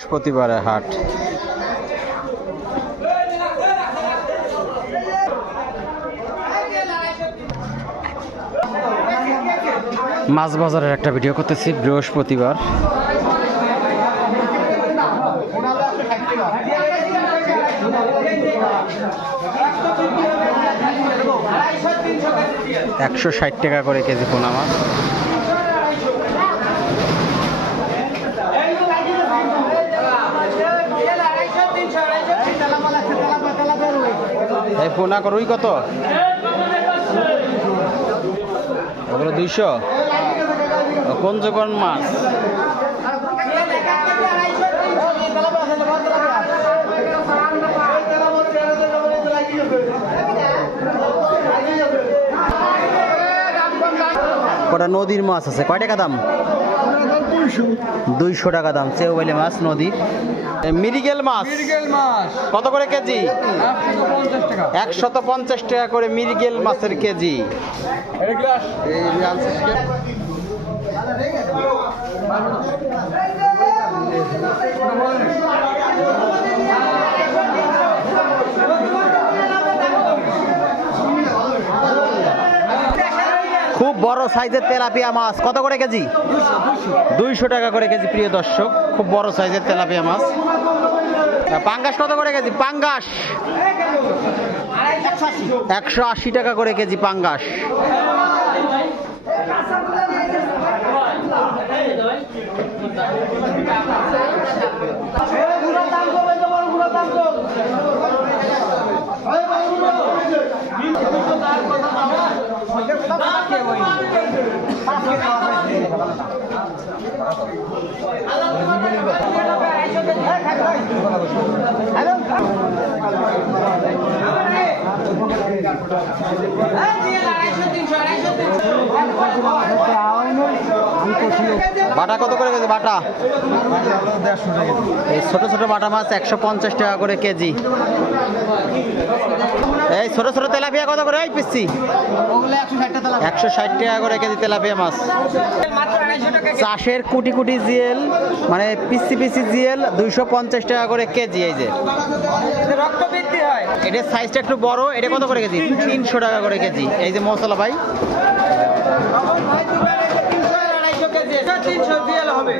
বৃহস্পতিবারে হাট। মাছ বাজারের একটা ভিডিও করতেছি বৃহস্পতিবার। $160 করে কেজি পোনা মাছ। এই পোনা রুই কত? ওগুলো 200। কোন যখন মাছ? ওটা নদীর মাছ আছে, কয় টাকা দাম? 200 টাকা দাম। চেউবাইলে মাছ নদীর। মিরিগেল মাছ কত করে কেজি? 150 টাকা করে মিরিগেল মাছের কেজি। খুব বড় সাইজের তেলাপিয়া মাছ কত করে কেজি? 200 টাকা করে কেজি। প্রিয় দর্শক, খুব বড় সাইজের তেলাপিয়া মাছ। পাঙ্গাস কত করে কেজি? পাঙ্গাস 180 টাকা করে কেজি পাঙ্গাস। বাটা কত করে কেজি? বাটা এই ছোট ছোট বাটা মাছ 150 টাকা করে কেজি। এই ছোট ছোট তেলাপিয়া কত করে? এই পিসি 160 টাকা করে কেজি তেলাপিয়া মাছ। চাষের কুটি কুটি জিএল মানে পিসি পিসি জিএল 250 টাকা করে কেজি। এই যে রক্ত বৃদ্ধি হয়, এটার সাইজটা একটু বড়। এটা কত করে কেজি? 300 টাকা করে কেজি। এই যে মশলা ভাই 300 জিএল হবে।